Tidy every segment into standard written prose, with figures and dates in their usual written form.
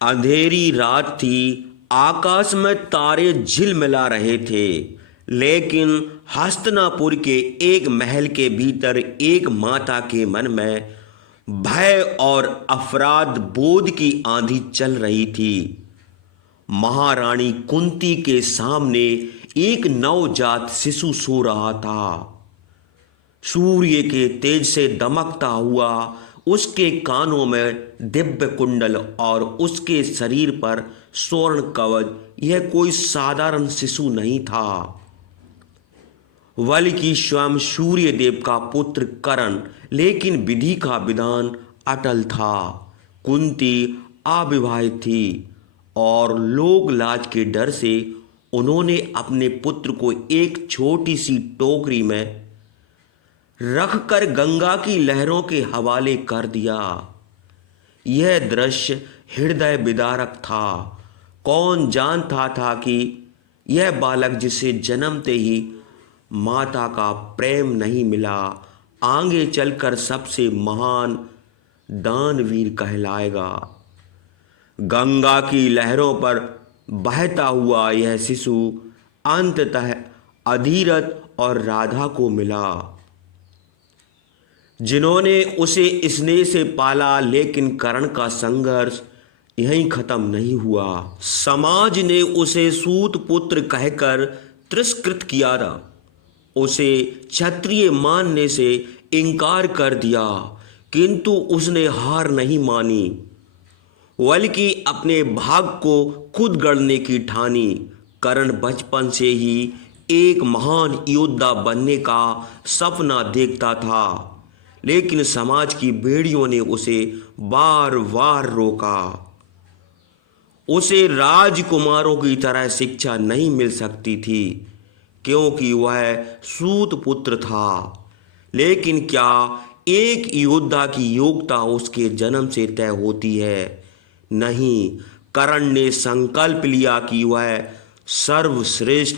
अंधेरी रात थी। आकाश में तारे झिलमिला रहे थे। लेकिन हस्तिनापुर के एक महल के भीतर एक माता के मन में भय और अपराध बोध की आंधी चल रही थी। महारानी कुंती के सामने एक नवजात शिशु सो रहा था। सूर्य के तेज से दमकता हुआ उसके कानों में दिव्य कुंडल और उसके शरीर पर स्वर्ण कवच। यह कोई साधारण शिशु नहीं था, बल्कि स्वयं सूर्य देव का पुत्र कर्ण। लेकिन विधि का विधान अटल था। कुंती अविवाहित थी और लोक लाज के डर से उन्होंने अपने पुत्र को एक छोटी सी टोकरी में रखकर गंगा की लहरों के हवाले कर दिया। यह दृश्य हृदय विदारक था। कौन जानता था कि यह बालक, जिसे जन्मते ही माता का प्रेम नहीं मिला, आगे चलकर सबसे महान दानवीर कहलाएगा। गंगा की लहरों पर बहता हुआ यह शिशु अंततः अधीरथ और राधा को मिला, जिन्होंने उसे स्नेह से पाला। लेकिन कर्ण का संघर्ष यहीं खत्म नहीं हुआ। समाज ने उसे सूत पुत्र कहकर तिरस्कृत किया था। उसे क्षत्रिय मानने से इनकार कर दिया। किंतु उसने हार नहीं मानी, बल्कि अपने भाग को खुद गढ़ने की ठानी। कर्ण बचपन से ही एक महान योद्धा बनने का सपना देखता था, लेकिन समाज की बेड़ियों ने उसे बार बार रोका। उसे राजकुमारों की तरह शिक्षा नहीं मिल सकती थी, क्योंकि वह सूत पुत्र था। लेकिन क्या एक योद्धा की योग्यता उसके जन्म से तय होती है? नहीं। कर्ण ने संकल्प लिया कि वह सर्वश्रेष्ठ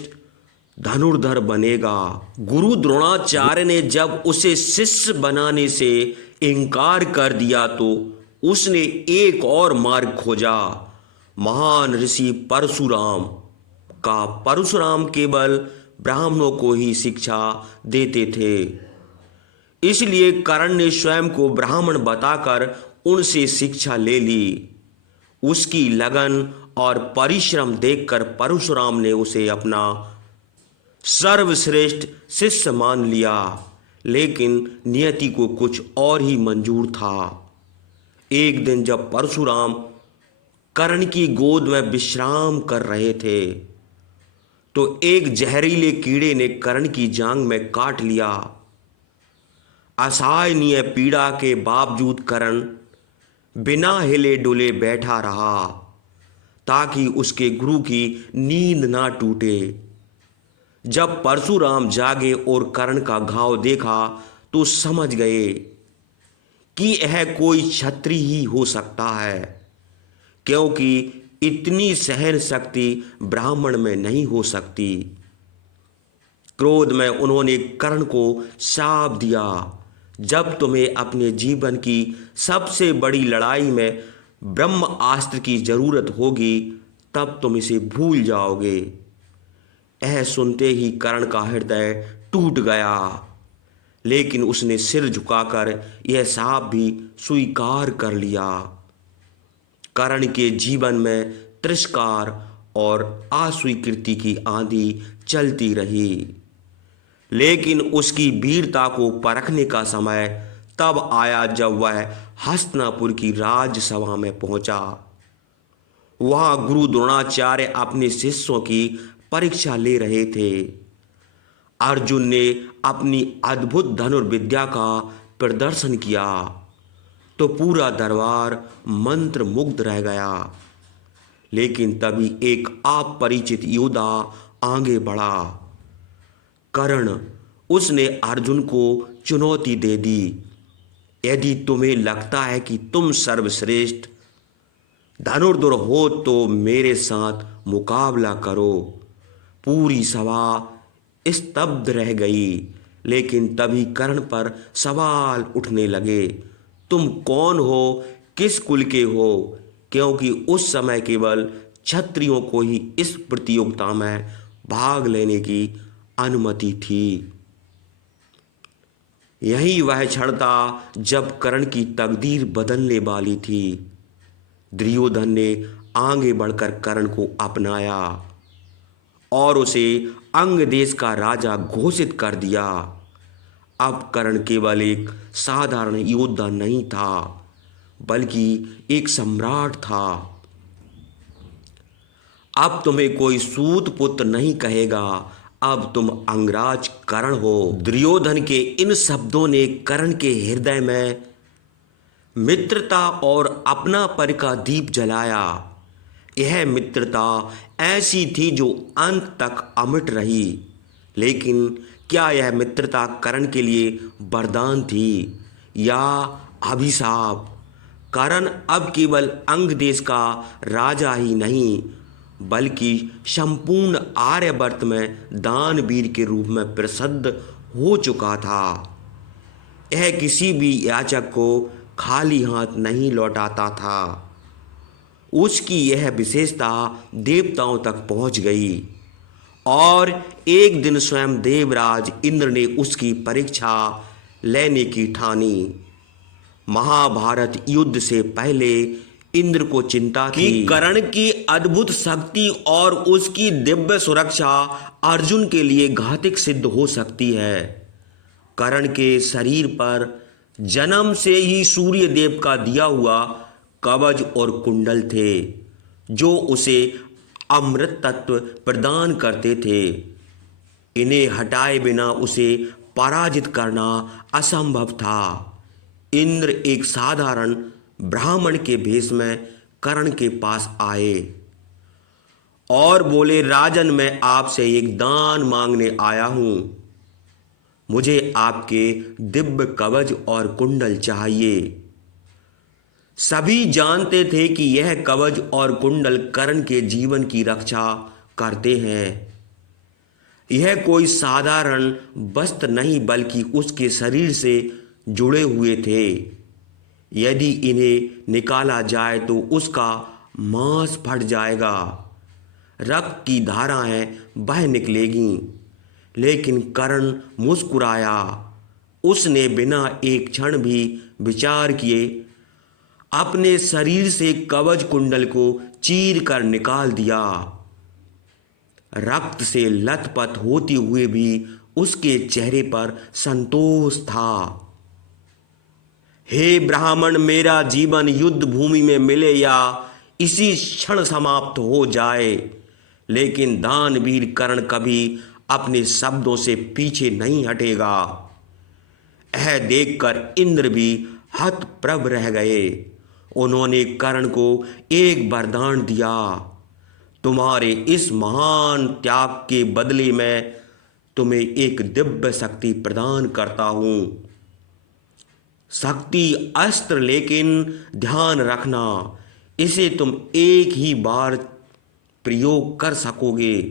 धनुर्धर बनेगा। गुरु द्रोणाचार्य ने जब उसे शिष्य बनाने से इनकार कर दिया तो उसने एक और मार्ग खोजा, महान ऋषि परशुराम का। परशुराम केवल ब्राह्मणों को ही शिक्षा देते थे, इसलिए कर्ण ने स्वयं को ब्राह्मण बताकर उनसे शिक्षा ले ली। उसकी लगन और परिश्रम देखकर परशुराम ने उसे अपना सर्वश्रेष्ठ शिष्य मान लिया। लेकिन नियति को कुछ और ही मंजूर था। एक दिन जब परशुराम कर्ण की गोद में विश्राम कर रहे थे, तो एक जहरीले कीड़े ने कर्ण की जांघ में काट लिया। असहनीय पीड़ा के बावजूद कर्ण बिना हिले डुले बैठा रहा, ताकि उसके गुरु की नींद ना टूटे। जब परशुराम जागे और कर्ण का घाव देखा तो समझ गए कि यह कोई क्षत्रिय ही हो सकता है, क्योंकि इतनी सहन शक्ति ब्राह्मण में नहीं हो सकती। क्रोध में उन्होंने कर्ण को शाप दिया, जब तुम्हें अपने जीवन की सबसे बड़ी लड़ाई में ब्रह्मास्त्र की जरूरत होगी, तब तुम इसे भूल जाओगे। यह सुनते ही कर्ण का हृदय टूट गया, लेकिन उसने सिर झुकाकर यह शाप भी स्वीकार कर लिया। कर्ण के जीवन में तिरस्कार और अस्वीकृति की आंधी चलती रही। लेकिन उसकी वीरता को परखने का समय तब आया जब वह हस्तिनापुर की राजसभा में पहुंचा। वहां गुरु द्रोणाचार्य अपने शिष्यों की परीक्षा ले रहे थे। अर्जुन ने अपनी अद्भुत धनुर्विद्या का प्रदर्शन किया तो पूरा दरबार मंत्र मुग्ध रह गया। लेकिन तभी एक अपरिचित योद्धा आगे बढ़ा। कर्ण, उसने अर्जुन को चुनौती दे दी, यदि तुम्हें लगता है कि तुम सर्वश्रेष्ठ धनुर्धर हो तो मेरे साथ मुकाबला करो। पूरी सभा स्तब्ध रह गई। लेकिन तभी कर्ण पर सवाल उठने लगे, तुम कौन हो, किस कुल के हो, क्योंकि उस समय केवल क्षत्रियों को ही इस प्रतियोगिता में भाग लेने की अनुमति थी। यही वह क्षण था जब कर्ण की तकदीर बदलने वाली थी। दुर्योधन ने आगे बढ़कर कर्ण को अपनाया और उसे अंग देश का राजा घोषित कर दिया। अब कर्ण केवल एक साधारण योद्धा नहीं था, बल्कि एक सम्राट था। अब तुम्हें कोई सूत पुत्र नहीं कहेगा, अब तुम अंगराज कर्ण हो। दुर्योधन के इन शब्दों ने कर्ण के हृदय में मित्रता और अपनापन का दीप जलाया। यह मित्रता ऐसी थी जो अंत तक अमिट रही। लेकिन क्या यह मित्रता कर्ण के लिए वरदान थी या अभिशाप? कर्ण अब केवल अंग देश का राजा ही नहीं, बल्कि संपूर्ण आर्यवर्त में दानवीर के रूप में प्रसिद्ध हो चुका था। यह किसी भी याचक को खाली हाथ नहीं लौटाता था। उसकी यह विशेषता देवताओं तक पहुंच गई और एक दिन स्वयं देवराज इंद्र ने उसकी परीक्षा लेने की ठानी। महाभारत युद्ध से पहले इंद्र को चिंता थी कि कर्ण की अद्भुत शक्ति और उसकी दिव्य सुरक्षा अर्जुन के लिए घातक सिद्ध हो सकती है। कर्ण के शरीर पर जन्म से ही सूर्य देव का दिया हुआ कवच और कुंडल थे, जो उसे अमृत तत्व प्रदान करते थे। इन्हें हटाए बिना उसे पराजित करना असंभव था। इंद्र एक साधारण ब्राह्मण के भेष में कर्ण के पास आए और बोले, राजन, मैं आपसे एक दान मांगने आया हूं। मुझे आपके दिव्य कवच और कुंडल चाहिए। सभी जानते थे कि यह कवच और कुंडल कर्ण के जीवन की रक्षा करते हैं। यह कोई साधारण वस्त्र नहीं, बल्कि उसके शरीर से जुड़े हुए थे। यदि इन्हें निकाला जाए तो उसका मांस फट जाएगा, रक्त की धाराएं बह निकलेगी। लेकिन कर्ण मुस्कुराया। उसने बिना एक क्षण भी विचार किए अपने शरीर से कवच कुंडल को चीर कर निकाल दिया। रक्त से लथपथ होते हुए भी उसके चेहरे पर संतोष था। हे ब्राह्मण, मेरा जीवन युद्ध भूमि में मिले या इसी क्षण समाप्त हो जाए, लेकिन दानवीर कर्ण कभी अपने शब्दों से पीछे नहीं हटेगा। यह देखकर इंद्र भी हतप्रभ रह गए। उन्होंने कर्ण को एक वरदान दिया, तुम्हारे इस महान त्याग के बदले में तुम्हें एक दिव्य शक्ति प्रदान करता हूं। शक्ति अस्त्र, लेकिन ध्यान रखना, इसे तुम एक ही बार प्रयोग कर सकोगे।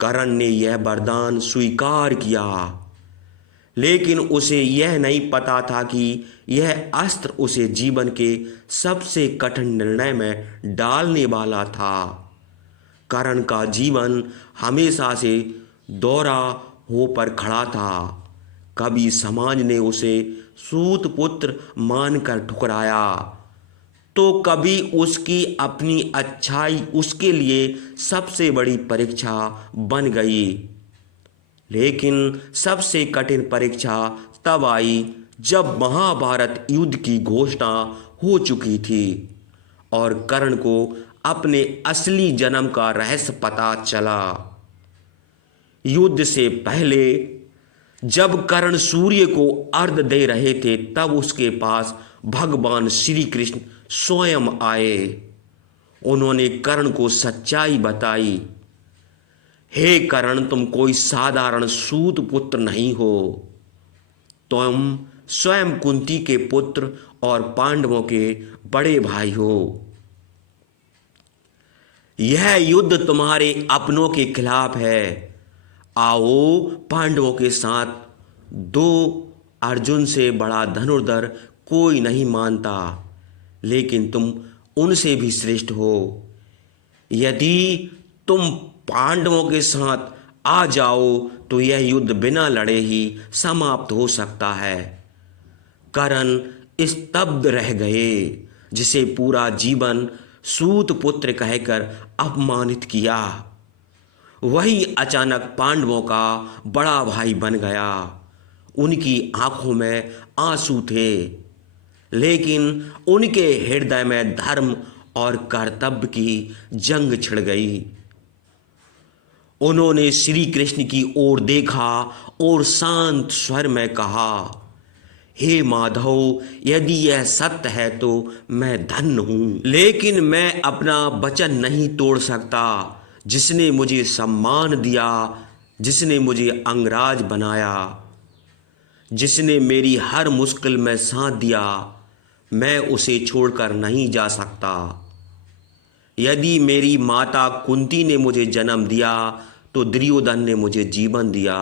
कर्ण ने यह वरदान स्वीकार किया, लेकिन उसे यह नहीं पता था कि यह अस्त्र उसे जीवन के सबसे कठिन निर्णय में डालने वाला था। कर्ण का जीवन हमेशा से दोहरा हो पर खड़ा था। कभी समाज ने उसे सूत पुत्र मानकर ठुकराया, तो कभी उसकी अपनी अच्छाई उसके लिए सबसे बड़ी परीक्षा बन गई। लेकिन सबसे कठिन परीक्षा तब आई जब महाभारत युद्ध की घोषणा हो चुकी थी और कर्ण को अपने असली जन्म का रहस्य पता चला। युद्ध से पहले जब कर्ण सूर्य को अर्घ्य दे रहे थे, तब उसके पास भगवान श्री कृष्ण स्वयं आए। उन्होंने कर्ण को सच्चाई बताई। हे कर्ण, तुम कोई साधारण सूत पुत्र नहीं हो, तुम स्वयं कुंती के पुत्र और पांडवों के बड़े भाई हो। यह युद्ध तुम्हारे अपनों के खिलाफ है। आओ, पांडवों के साथ दो। अर्जुन से बड़ा धनुर्धर कोई नहीं मानता। लेकिन तुम उनसे भी श्रेष्ठ हो। यदि तुम पांडवों के साथ आ जाओ तो यह युद्ध बिना लड़े ही समाप्त हो सकता है। कर्ण स्तब्ध रह गए, जिसे पूरा जीवन सूत पुत्र कहकर अपमानित किया, वही अचानक पांडवों का बड़ा भाई बन गया। उनकी आंखों में आंसू थे, लेकिन उनके हृदय में धर्म और कर्तव्य की जंग छिड़ गई। उन्होंने श्री कृष्ण की ओर देखा और शांत स्वर में कहा, हे माधव, यदि यह सत्य है तो मैं धन्य हूं, लेकिन मैं अपना वचन नहीं तोड़ सकता। जिसने मुझे सम्मान दिया, जिसने मुझे अंगराज बनाया, जिसने मेरी हर मुश्किल में साथ दिया, मैं उसे छोड़कर नहीं जा सकता। यदि मेरी माता कुंती ने मुझे जन्म दिया तो दुर्योधन ने मुझे जीवन दिया।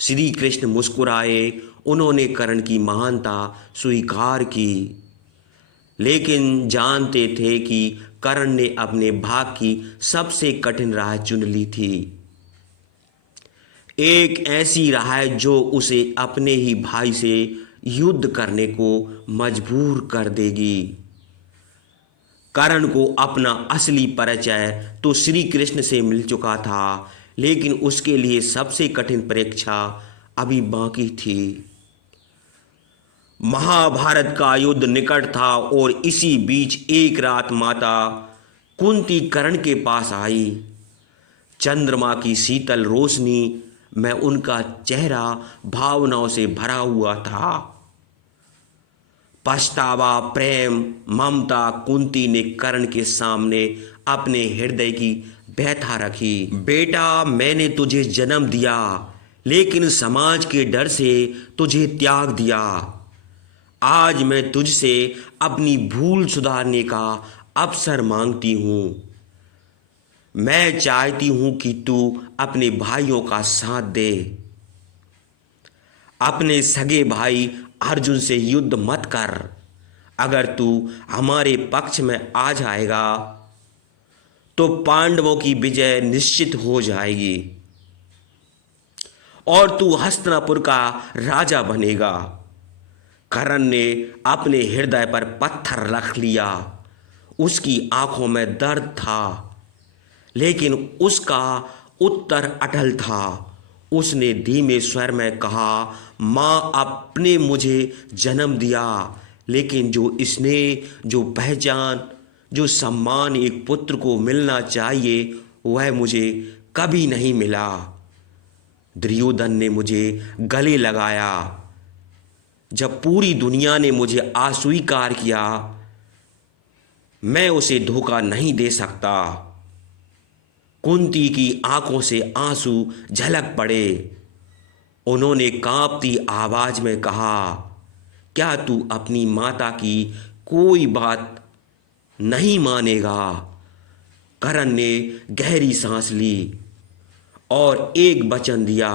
श्री कृष्ण मुस्कुराए। उन्होंने कर्ण की महानता स्वीकार की, लेकिन जानते थे कि कर्ण ने अपने भाग की सबसे कठिन राह चुन ली थी। एक ऐसी राह जो उसे अपने ही भाई से युद्ध करने को मजबूर कर देगी। कर्ण को अपना असली परिचय तो श्री कृष्ण से मिल चुका था, लेकिन उसके लिए सबसे कठिन परीक्षा अभी बाकी थी। महाभारत का युद्ध निकट था और इसी बीच एक रात माता कुंती कर्ण के पास आई। चंद्रमा की शीतल रोशनी में उनका चेहरा भावनाओं से भरा हुआ था। पछतावा, प्रेम, ममता। कुंती ने कर्ण के सामने अपने हृदय की व्यथा रखी। बेटा, मैंने तुझे जन्म दिया, लेकिन समाज के डर से तुझे त्याग दिया। आज मैं तुझसे अपनी भूल सुधारने का अवसर मांगती हूं। मैं चाहती हूं कि तू अपने भाइयों का साथ दे। अपने सगे भाई अर्जुन से युद्ध मत कर। अगर तू हमारे पक्ष में आ जाएगा तो पांडवों की विजय निश्चित हो जाएगी और तू हस्तिनापुर का राजा बनेगा। कर्ण ने अपने हृदय पर पत्थर रख लिया। उसकी आंखों में दर्द था, लेकिन उसका उत्तर अटल था। उसने धीमे स्वर में कहा, मां आपने मुझे जन्म दिया, लेकिन जो स्नेह, जो पहचान, जो सम्मान एक पुत्र को मिलना चाहिए, वह मुझे कभी नहीं मिला। दुर्योधन ने मुझे गले लगाया। जब पूरी दुनिया ने मुझे अस्वीकार किया, मैं उसे धोखा नहीं दे सकता। कुंती की आंखों से आंसू झलक पड़े। उन्होंने कांपती आवाज में कहा, क्या तू अपनी माता की कोई बात नहीं मानेगा? कर्ण ने गहरी सांस ली और एक वचन दिया,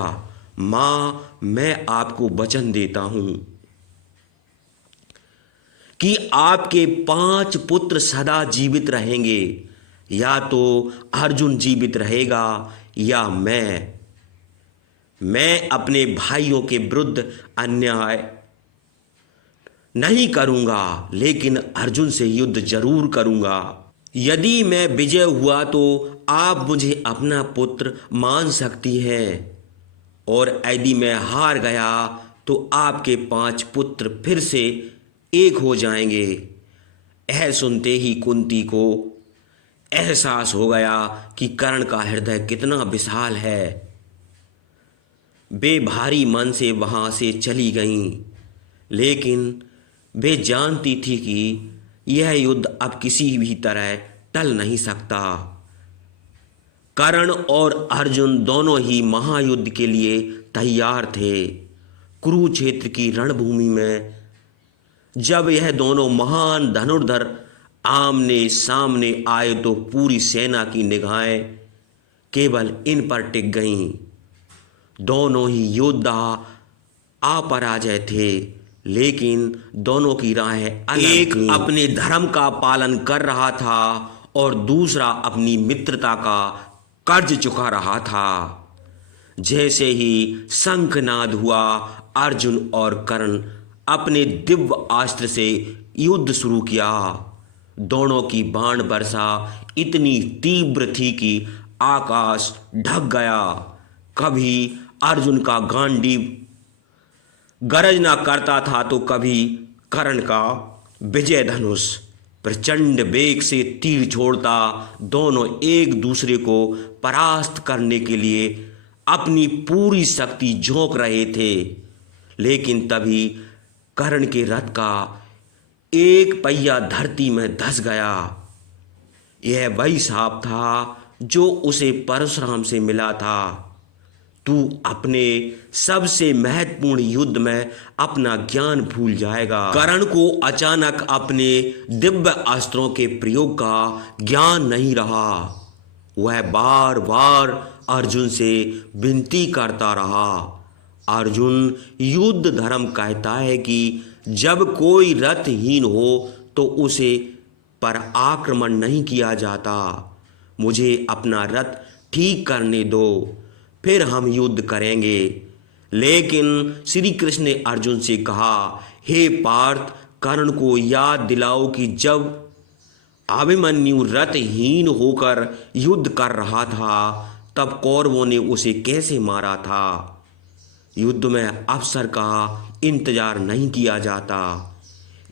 मां, मैं आपको वचन देता हूं कि आपके 5 पुत्र सदा जीवित रहेंगे। या तो अर्जुन जीवित रहेगा या मैं अपने भाइयों के विरुद्ध अन्याय नहीं करूंगा, लेकिन अर्जुन से युद्ध जरूर करूंगा। यदि मैं विजय हुआ तो आप मुझे अपना पुत्र मान सकती हैं, और यदि मैं हार गया तो आपके 5 पुत्र फिर से एक हो जाएंगे। यह सुनते ही कुंती को एहसास हो गया कि कर्ण का हृदय कितना विशाल है। वे भारी मन से वहां से चली गईं, लेकिन वे जानती थी कि यह युद्ध अब किसी भी तरह टल नहीं सकता। कर्ण और अर्जुन दोनों ही महायुद्ध के लिए तैयार थे। कुरुक्षेत्र की रणभूमि में जब यह दोनों महान धनुर्धर आमने सामने आए तो पूरी सेना की निगाहें केवल इन पर टिक गईं। दोनों ही योद्धा अपराजय थे, लेकिन दोनों की राहें अलग एक थीं। अपने धर्म का पालन कर रहा था और दूसरा अपनी मित्रता का कर्ज चुका रहा था। जैसे ही शंखनाद हुआ, अर्जुन और कर्ण अपने दिव्य अस्त्र से युद्ध शुरू किया। दोनों की बाण वर्षा इतनी तीव्र थी कि आकाश ढक गया। कभी अर्जुन का गांडीव गरजना करता था तो कभी कर्ण का विजय धनुष प्रचंड वेग से तीर छोड़ता। दोनों एक दूसरे को परास्त करने के लिए अपनी पूरी शक्ति झोंक रहे थे। लेकिन तभी कर्ण के रथ का एक पहिया धरती में धंस गया। यह वही साप था जो उसे परशुराम से मिला था। तू अपने सबसे महत्वपूर्ण युद्ध में अपना ज्ञान भूल जाएगा। कर्ण को अचानक अपने दिव्य अस्त्रों के प्रयोग का ज्ञान नहीं रहा। वह बार बार अर्जुन से विनती करता रहा। अर्जुन युद्ध धर्म कहता है कि जब कोई रथहीन हो तो उसे पर आक्रमण नहीं किया जाता। मुझे अपना रथ ठीक करने दो, फिर हम युद्ध करेंगे। लेकिन श्री कृष्ण ने अर्जुन से कहा, हे पार्थ, कर्ण को याद दिलाओ कि जब अभिमन्यु रथहीन होकर युद्ध कर रहा था तब कौरवों ने उसे कैसे मारा था। युद्ध में अवसर का इंतजार नहीं किया जाता।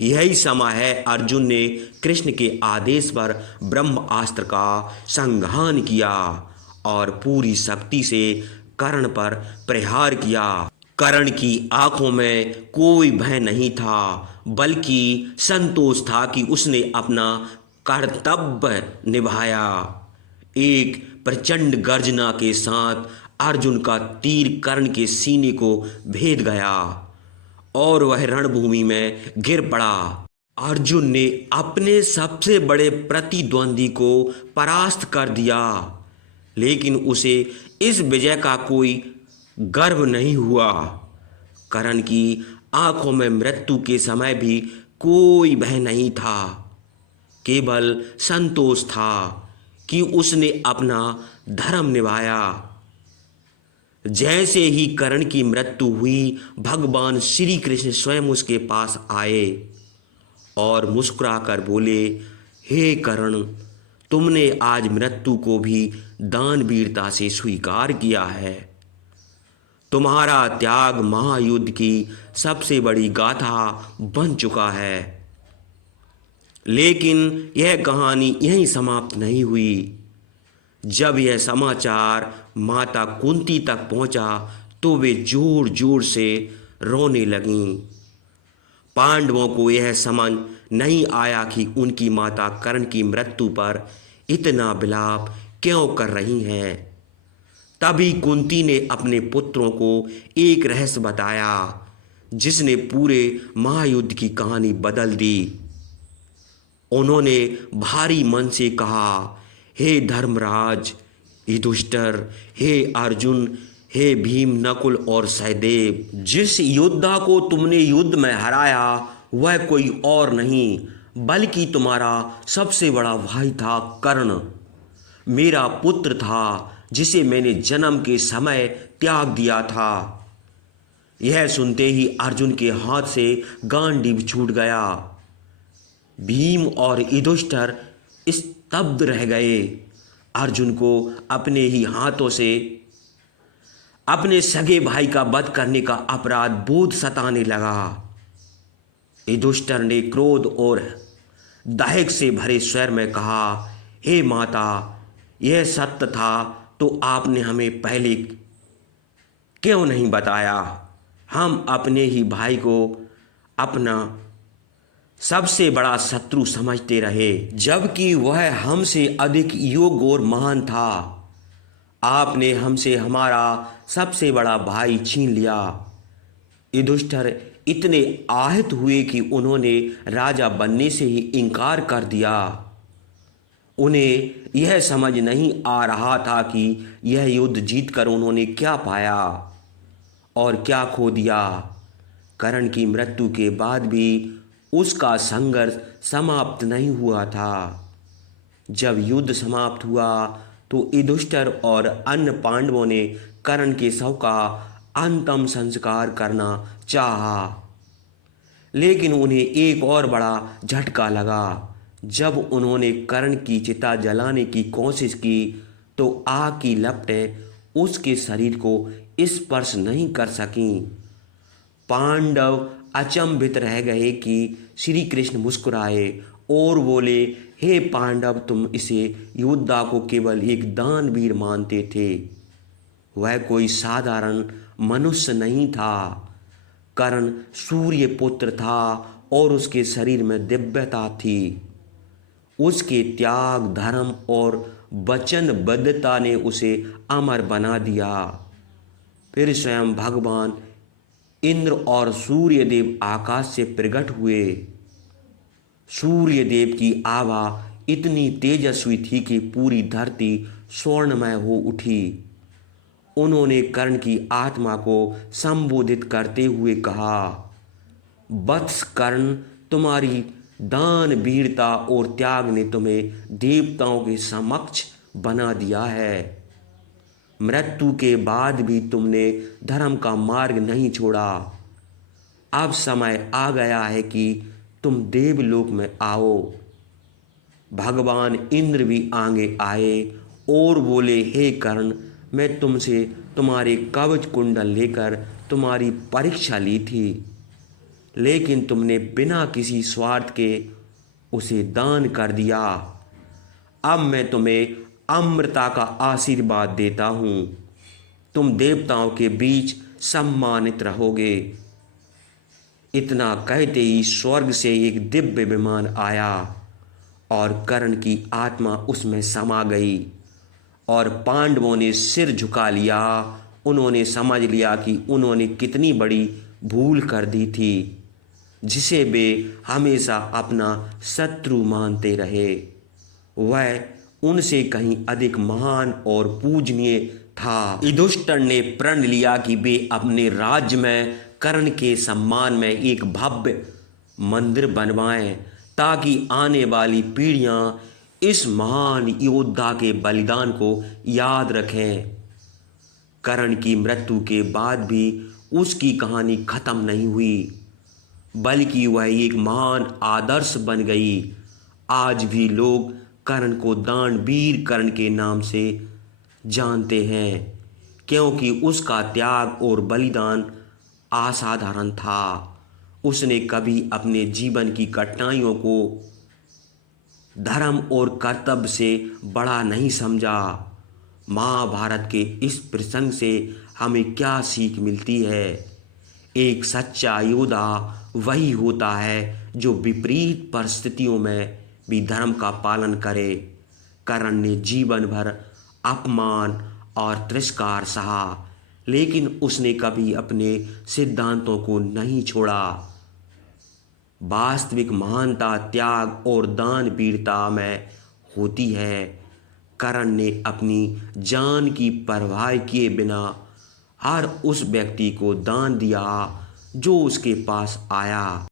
यही समय है अर्जुन ने कृष्ण के आदेश पर ब्रह्मास्त्र का संघान किया और पूरी शक्ति से कर्ण पर प्रहार किया। कर्ण की आंखों में कोई भय नहीं था, बल्कि संतोष था कि उसने अपना कर्तव्य निभाया। एक प्रचंड गर्जना के साथ अर्जुन का तीर कर्ण के सीने को भेद गया और वह रणभूमि में गिर पड़ा। अर्जुन ने अपने सबसे बड़े प्रतिद्वंदी को परास्त कर दिया, लेकिन उसे इस विजय का कोई गर्व नहीं हुआ। कर्ण की आंखों में मृत्यु के समय भी कोई भय नहीं था, केवल संतोष था कि उसने अपना धर्म निभाया। जैसे ही कर्ण की मृत्यु हुई, भगवान श्री कृष्ण स्वयं उसके पास आए और मुस्कुराकर बोले, हे कर्ण, तुमने आज मृत्यु को भी दानवीरता से स्वीकार किया है। तुम्हारा त्याग महायुद्ध की सबसे बड़ी गाथा बन चुका है। लेकिन यह कहानी यहीं समाप्त नहीं हुई। जब यह समाचार माता कुंती तक पहुंचा तो वे जोर जोर से रोने लगीं। पांडवों को यह समझ नहीं आया कि उनकी माता कर्ण की मृत्यु पर इतना विलाप क्यों कर रही हैं। तभी कुंती ने अपने पुत्रों को एक रहस्य बताया जिसने पूरे महायुद्ध की कहानी बदल दी। उन्होंने भारी मन से कहा, हे धर्मराज युधिष्ठिर, हे अर्जुन, हे भीम, नकुल और सहदेव, जिस योद्धा को तुमने युद्ध में हराया वह कोई और नहीं बल्कि तुम्हारा सबसे बड़ा भाई था कर्ण। मेरा पुत्र था जिसे मैंने जन्म के समय त्याग दिया था। यह सुनते ही अर्जुन के हाथ से गांडीव छूट गया। भीम और युधिष्ठिर स्तब्ध रह गए। अर्जुन को अपने ही हाथों से अपने सगे भाई का वध करने का अपराध बोध सताने लगा। युधिष्ठिर ने क्रोध और दाहिक से भरे स्वर में कहा, हे माता, यह सत्य था तो आपने हमें पहले क्यों नहीं बताया। हम अपने ही भाई को अपना सबसे बड़ा शत्रु समझते रहे, जबकि वह हमसे अधिक योग्य और महान था। आपने हमसे हमारा सबसे बड़ा भाई छीन लिया। युधिष्ठिर इतने आहत हुए कि उन्होंने राजा बनने से ही इनकार कर दिया। उन्हें यह समझ नहीं आ रहा था कि यह युद्ध जीतकर उन्होंने क्या पाया और क्या खो दिया। कर्ण की मृत्यु के बाद भी उसका संघर्ष समाप्त नहीं हुआ था। जब युद्ध समाप्त हुआ तो युधिष्ठिर और अन्य पांडवों ने कर्ण के शव का अंतिम संस्कार करना चाहा, लेकिन उन्हें एक और बड़ा झटका लगा। जब उन्होंने कर्ण की चिता जलाने की कोशिश की तो आग की लपटें उसके शरीर को स्पर्श नहीं कर सकीं। पांडव अचंभित रह गए कि श्री कृष्ण मुस्कुराए और बोले, हे पांडव, तुम इसे योद्धा को केवल एक दानवीर मानते थे, वह कोई साधारण मनुष्य नहीं था। कर्ण सूर्य पुत्र था और उसके शरीर में दिव्यता थी। उसके त्याग, धर्म और वचनबद्धता ने उसे अमर बना दिया। फिर स्वयं भगवान इंद्र और सूर्यदेव आकाश से प्रकट हुए। सूर्यदेव की आभा इतनी तेजस्वी थी कि पूरी धरती स्वर्णमय हो उठी। उन्होंने कर्ण की आत्मा को संबोधित करते हुए कहा, वत्स कर्ण, तुम्हारी दान, वीरता और त्याग ने तुम्हें देवताओं के समक्ष बना दिया है। मृत्यु के बाद भी तुमने धर्म का मार्ग नहीं छोड़ा। अब समय आ गया है कि तुम देवलोक में आओ। भगवान इंद्र भी आगे आए और बोले, हे कर्ण, मैं तुमसे तुम्हारे कवच कुंडल लेकर तुम्हारी परीक्षा ली थी, लेकिन तुमने बिना किसी स्वार्थ के उसे दान कर दिया। अब मैं तुम्हें अमरता का आशीर्वाद देता हूँ। तुम देवताओं के बीच सम्मानित रहोगे। इतना कहते ही स्वर्ग से एक दिव्य विमान आया और कर्ण की आत्मा उसमें समा गई और पांडवों ने सिर झुका लिया। उन्होंने समझ लिया कि उन्होंने कितनी बड़ी भूल कर दी थी, जिसे वे हमेशा अपना शत्रु मानते रहे। वह उनसे कहीं अधिक महान और पूजनीय था। युधिष्ठिर ने प्रण लिया कि वे अपने राज्य में कर्ण के सम्मान में एक भव्य मंदिर बनवाएं, ताकि आने वाली पीढ़ियां इस महान योद्धा के बलिदान को याद रखें। कर्ण की मृत्यु के बाद भी उसकी कहानी खत्म नहीं हुई, बल्कि वह एक महान आदर्श बन गई। आज भी लोग कर्ण को दानवीर कर्ण के नाम से जानते हैं, क्योंकि उसका त्याग और बलिदान असाधारण था। उसने कभी अपने जीवन की कठिनाइयों को धर्म और कर्तव्य से बड़ा नहीं समझा। महाभारत के इस प्रसंग से हमें क्या सीख मिलती है? एक सच्चा योद्धा वही होता है जो विपरीत परिस्थितियों में भी धर्म का पालन करे। कर्ण ने जीवन भर अपमान और तिरस्कार सहा, लेकिन उसने कभी अपने सिद्धांतों को नहीं छोड़ा। वास्तविक महानता त्याग और दानवीरता में होती है। कर्ण ने अपनी जान की परवाह किए बिना हर उस व्यक्ति को दान दिया जो उसके पास आया।